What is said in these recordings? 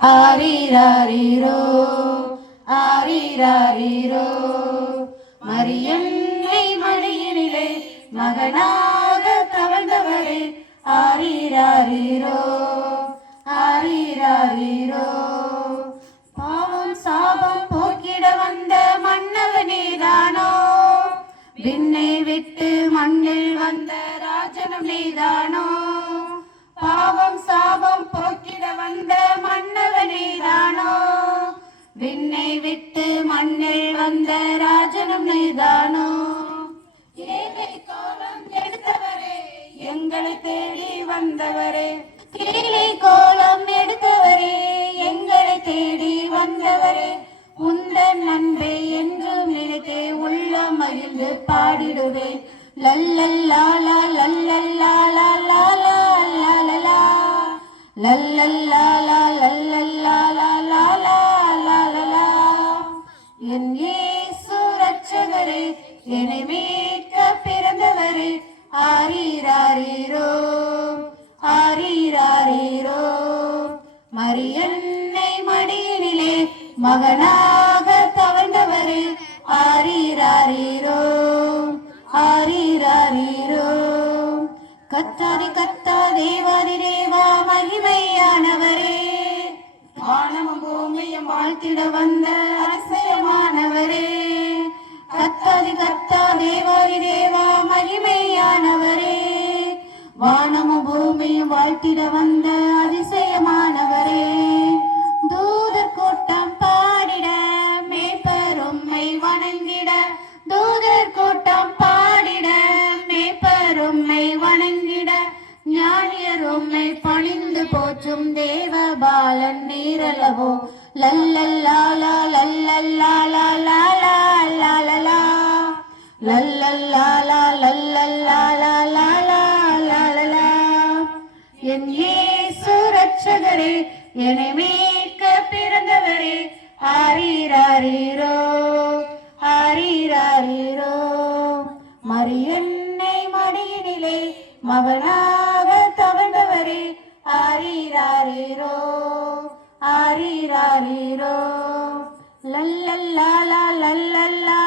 ஆரிராரிரோ ஆரிராரிரோ. மரியன்னை மடியினிலே மகனாக தவழ்ந்தவரே ஆரிராரிரோ ஆரிராரிரோ. பாவம் சாபம் போக்கிட வந்த மன்னவனேதானோ, விண்ணை விட்டு மண்ணில் வந்த ராஜனும் நீதானோ. பாவம் சாபம் போக்கிட வந்த மன்னவனேதானோ, விண்ணை விட்டு மண்ணில் வந்த ராஜனும் நீதானோ. ஏழை கோலம் எடுத்தவரே எங்களை தேடி வந்தவரே, ஏழை கோலம் எடுத்தவரே எங்களை தேடி வந்தவரே. உந்தன் அன்பை என்றும் நினைத்தே உள்ளம் மகிழ்ந்து பாடிடுவேன். லல்லல்லாலா லல்லல்லாலா லாலா லாலா லல்லல்லாலா லல்லல்லாலா லாலா லாலா. என் இயேசு ரட்சகரே என்னை மீட்க பிறந்தவரே ஆரிராரிரோ ஆரிராரிரோ. மரியன்னை மடியினிலே மகனாக தவழ்ந்தவரே ஆரிராரிரோ ஆரிராரிரோ. கத்தாதி கத்தா தேவாதி தேவா மகிமையானவரே, வானமும் பூமியும் வாழ்த்திட வந்த அதிசயமானவரே. கத்தாதி கத்தா தேவாதி தேவா மகிமையானவரே, வானமும் பூமியும் வாழ்த்திட வந்த அதிசயமானவரே. தூதர் கூட்டம் பாடிட மேய்ப்பர் உம்மை வணங்கிட, தூதர் கூட்டம் பாடிட மேய்ப்பர் உம்மை வணங்கிட. ஞானியர் உம்மை பணிந்து போற்றும் தேவபாலன் நீரல்லவோ. லல்லல்லாலா லல்லல்லாலா லாலா லாலா லல்லல்லாலா லல்லல்லாலா லாலா லாலா. என் இயேசு ரட்சகரே என்னை மீட்க பிறந்தவரே ஆரிராரிரோ ஆரிராரிரோ. மரியன்னை மடியினிலே மகனாக தவழ்ந்தவரே ஆரிராரிரோ ஆரிராரிரோ. லல்லல்லாலா லல்லல்லாலா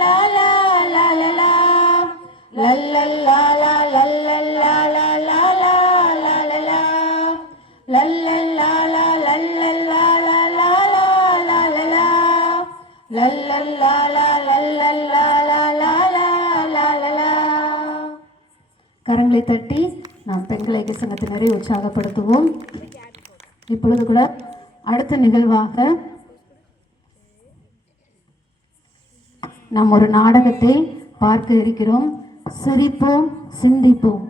லாலா லாலா லல்லல்லாலா லல்லல்லாலா லாலா லாலா லல்லல்லாலா லல்லல்லாலா லாலா லாலா லல்லல்லாலா லல்லல்லாலா லாலா லாலா. கரங்களை தட்டி நாம் பெண்களை சங்கத்தினரை உற்சாகப்படுத்துவோம். இப்பொழுது கூட அடுத்த நிகழ்வாக நாம் ஒரு நாடகத்தை பார்க்க இருக்கிறோம். சிரிப்போம் சிந்திப்போம்.